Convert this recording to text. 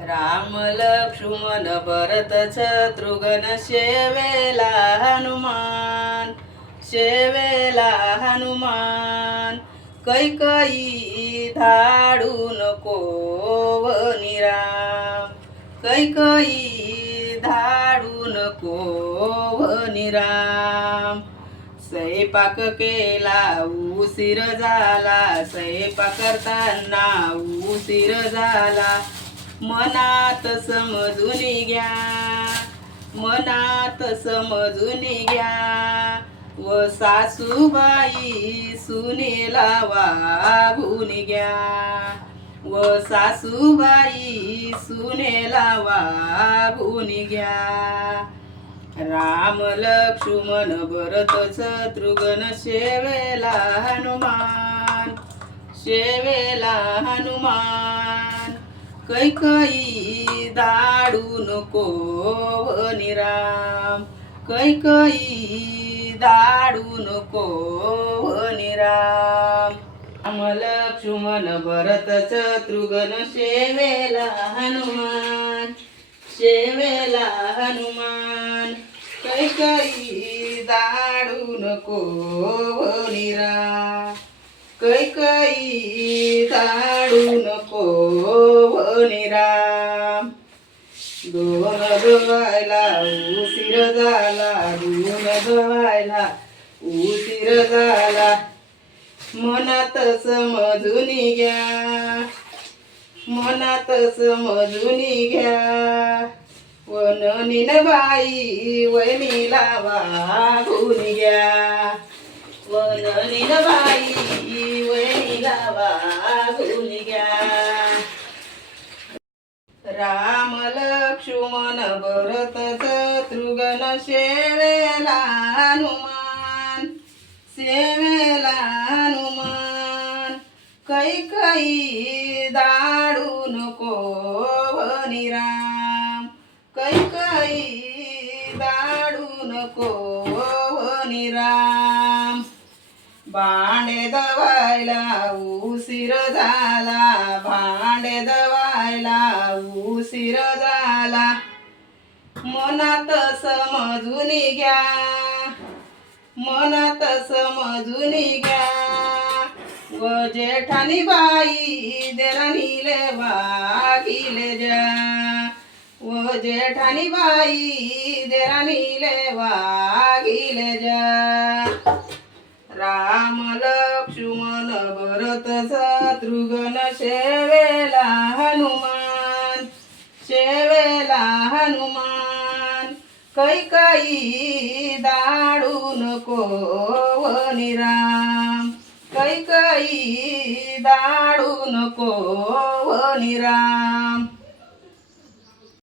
राम लक्ष्मण भरत शत्रुघ्न शेवेला हनुमान, शेवेला हनुमान. कैकई धाडून कोवनी राम, कैकई धाडून कोवनी राम. स्वयंपाक केला उशीर झाला, स्वयंपाक करताना उशीर झाला. मनात समजून घ्या, मनात समजून घ्या. व सासूबाई सुनेला वागून घ्या, व सासूबाई सुनेला वागून घ्या. राम लक्ष्मण भरत शत्रुघ्न शेवेला हनुमान, शेवेला हनुमान. कैकई धाडून कोवनी राम, कैकई धाडून कोवनी राम. राम लक्ष्मण भरत शत्रुघ्न शेवेला हनुमान, शेवेला हनुमान. कैकई धाडून कोवनी राम, कैकई धाडून कोवनी राम. दोन धुवायला उशीर झाला, दोन धुवायला उशीर झाला. मनात समजून घ्या, मनात समजून घ्या. वननीन बाई वहिनीला वागून घ्या, वननीन बाई वहिनीला वागून घ्या. राम लक्ष्मण भरत शत्रुघ्न शेवेला हनुमान, शेवेला हनुमान. कैकई धाडून कोवनी राम, कैकई धाडून कोवनी राम. भांडे धुवायला उशीर झाला, भांडे धुवायला उशीर झाला. मनात समजून घ्या, मनात समजून घ्या. व जेठानी बाई देरानीले वागिले जा, व जेठानी बाई देरानीले वागिले जा. राम लक्ष्मण भरत शत्रुघ्न शेवेला हनुमान, शेवेला हनुमान. कैकई धाडून कोवनी राम, कैकई धाडून कोवनी राम.